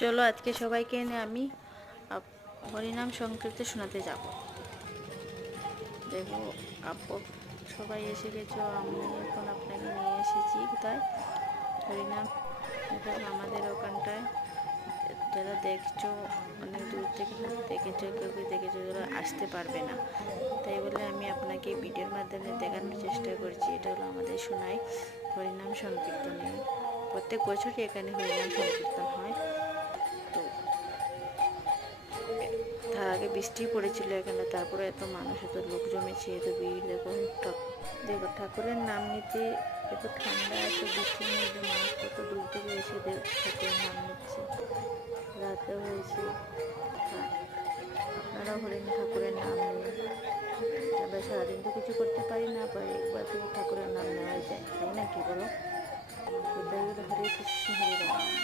চলো আজকে সবাইকে এনে আমি হরিনাম সংকীর্তন শোনাতে যাব। দেখো আপু সবাই এসে গেছো, আমি এখন আপনাকে নিয়ে এসেছি কোথায়, হরিনাম। দেখো আমাদের ওখানটায় যারা দেখছো, অনেক দূর থেকে দেখেছো, কেউ কেউ দেখেছো, যারা আসতে পারবে না, তাই বলে আমি আপনাকে ভিডিওর মাধ্যমে দেখানোর চেষ্টা করছি। এটা হলো আমাদের সোনাই হরিনাম সংকীর্তনে। প্রত্যেক বছরই এখানে হরিনাম সংকীর্তন হয়। তো তার আগে বৃষ্টি পড়েছিল এখানে, তারপরে এত মানুষ, এত লোক জমেছে, এত ভিড়। দেখো দেখো ঠাকুরের নাম নিতে এত ঠান্ডা, এত বৃষ্টির মধ্যে মানুষ কত দূর থেকে এসে ঠাকুরের নাম নিচ্ছে। রাতেও হয়েছে। আপনারা হলেন ঠাকুরের নাম নিয়ে, আমরা সারাদিন তো কিছু করতে পারি না, পারি একবার তো ঠাকুরের নাম নেওয়াই যায়, তাই না? কি বলো? তো তাই বলে হরে কৃষ্ণ হরে রাম।